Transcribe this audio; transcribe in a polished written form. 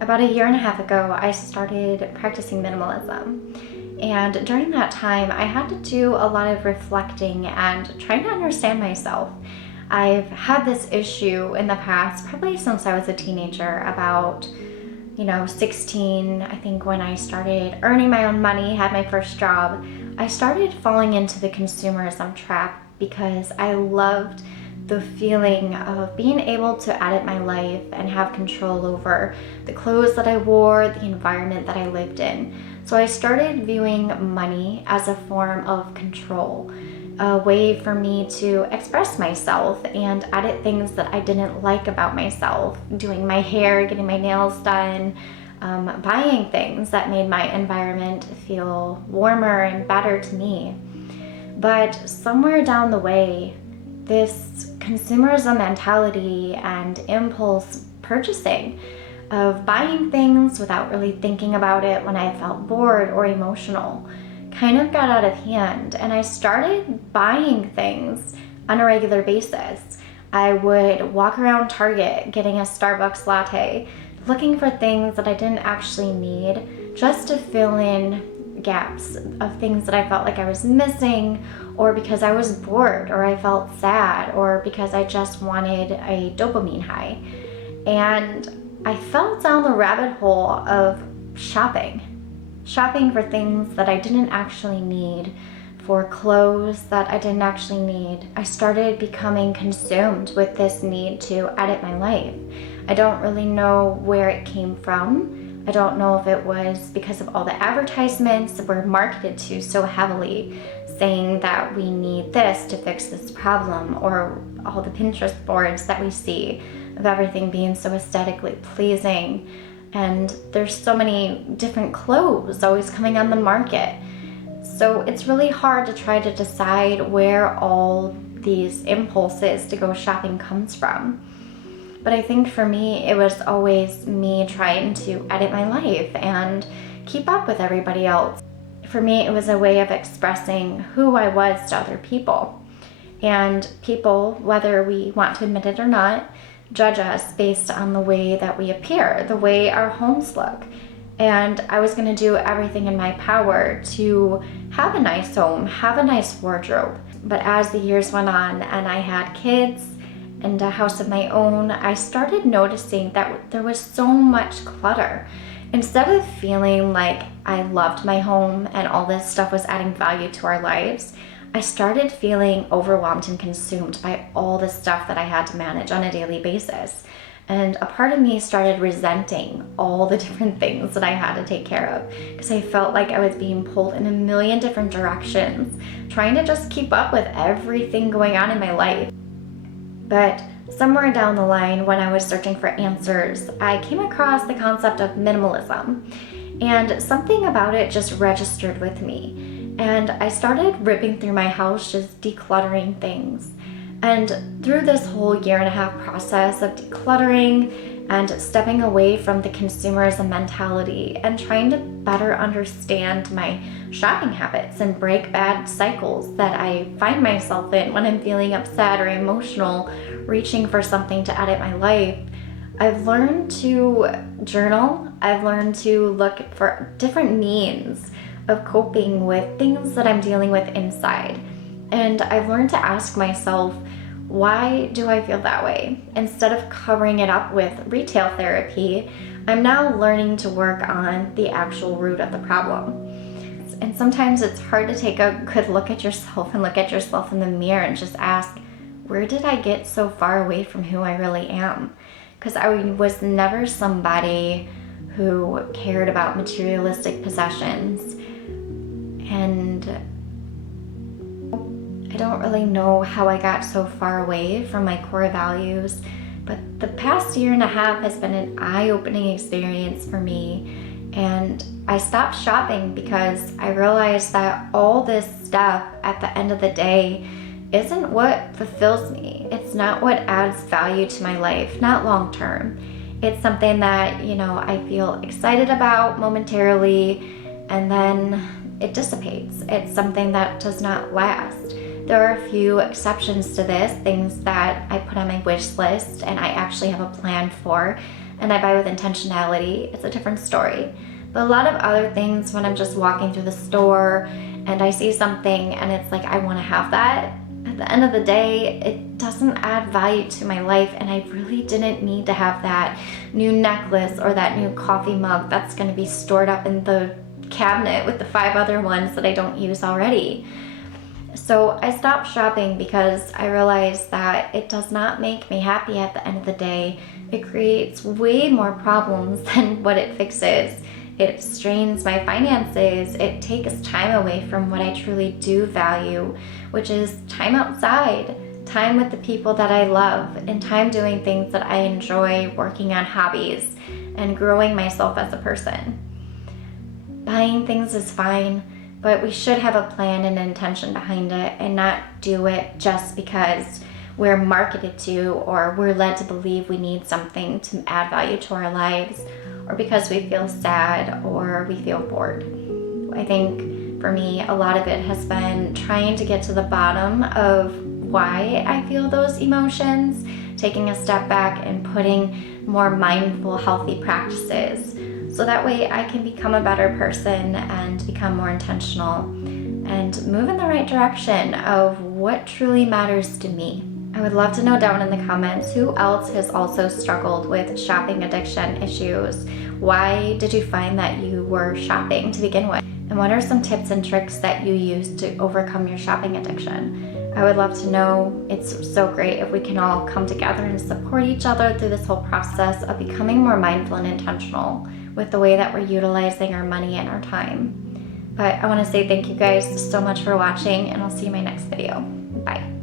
About a year and a half ago, I started practicing minimalism. And during that time, I had to do a lot of reflecting and trying to understand myself. I've had this issue in the past, probably since I was a teenager, about 16, I think, when I started earning my own money, had my first job. I started falling into the consumerism trap because I loved the feeling of being able to edit my life and have control over the clothes that I wore, the environment that I lived in. So I started viewing money as a form of control, a way for me to express myself and edit things that I didn't like about myself, doing my hair, getting my nails done, buying things that made my environment feel warmer and better to me. But somewhere down the way, this consumerism mentality and impulse purchasing of buying things without really thinking about it when I felt bored or emotional kind of got out of hand, and I started buying things on a regular basis. I would walk around Target getting a Starbucks latte, looking for things that I didn't actually need just to fill in gaps of things that I felt like I was missing, or because I was bored, or I felt sad, or because I just wanted a dopamine high. And I fell down the rabbit hole of shopping for things that I didn't actually need, for clothes that I didn't actually need. I started becoming consumed with this need to edit my life. I don't really know where it came from. I don't know if it was because of all the advertisements that were marketed to so heavily, saying that we need this to fix this problem, or all the Pinterest boards that we see of everything being so aesthetically pleasing. And there's so many different clothes always coming on the market. So it's really hard to try to decide where all these impulses to go shopping comes from. But I think for me, it was always me trying to edit my life and keep up with everybody else. For me, it was a way of expressing who I was to other people. And people, whether we want to admit it or not, judge us based on the way that we appear, the way our homes look. And I was going to do everything in my power to have a nice home, have a nice wardrobe. But as the years went on and I had kids and a house of my own, I started noticing that there was so much clutter. Instead of feeling like I loved my home and all this stuff was adding value to our lives, I started feeling overwhelmed and consumed by all the stuff that I had to manage on a daily basis. And a part of me started resenting all the different things that I had to take care of, because I felt like I was being pulled in a million different directions, trying to just keep up with everything going on in my life. But somewhere down the line, when I was searching for answers, I came across the concept of minimalism, and something about it just registered with me. And I started ripping through my house, just decluttering things. And through this whole year and a half process of decluttering and stepping away from the consumerism mentality and trying to better understand my shopping habits and break bad cycles that I find myself in when I'm feeling upset or emotional, reaching for something to edit my life, I've learned to journal. I've learned to look for different means of coping with things that I'm dealing with inside. And I've learned to ask myself, why do I feel that way? Instead of covering it up with retail therapy, I'm now learning to work on the actual root of the problem. And sometimes it's hard to take a good look at yourself and look at yourself in the mirror and just ask, where did I get so far away from who I really am? Because I was never somebody who cared about materialistic possessions. And I don't really know how I got so far away from my core values, but the past year and a half has been an eye-opening experience for me. And I stopped shopping because I realized that all this stuff at the end of the day isn't what fulfills me. It's not what adds value to my life, not long term. It's something that, I feel excited about momentarily, and then it dissipates. It's something that does not last. There are a few exceptions to this, things that I put on my wish list and I actually have a plan for, and I buy with intentionality, it's a different story. But a lot of other things, when I'm just walking through the store and I see something and it's like, I want to have that, at the end of the day, it doesn't add value to my life, and I really didn't need to have that new necklace or that new coffee mug that's going to be stored up in the cabinet with the 5 other ones that I don't use already. So I stopped shopping because I realized that it does not make me happy at the end of the day. It creates way more problems than what it fixes. It strains my finances. It takes time away from what I truly do value, which is time outside, time with the people that I love, and time doing things that I enjoy, working on hobbies, and growing myself as a person. Buying things is fine, but we should have a plan and intention behind it and not do it just because we're marketed to or we're led to believe we need something to add value to our lives, or because we feel sad or we feel bored. I think for me, a lot of it has been trying to get to the bottom of why I feel those emotions, taking a step back and putting more mindful, healthy practices. So that way I can become a better person and become more intentional and move in the right direction of what truly matters to me. I would love to know down in the comments who else has also struggled with shopping addiction issues. Why did you find that you were shopping to begin with? And what are some tips and tricks that you use to overcome your shopping addiction? I would love to know. It's so great if we can all come together and support each other through this whole process of becoming more mindful and intentional with the way that we're utilizing our money and our time. But I want to say thank you guys so much for watching, and I'll see you in my next video. Bye.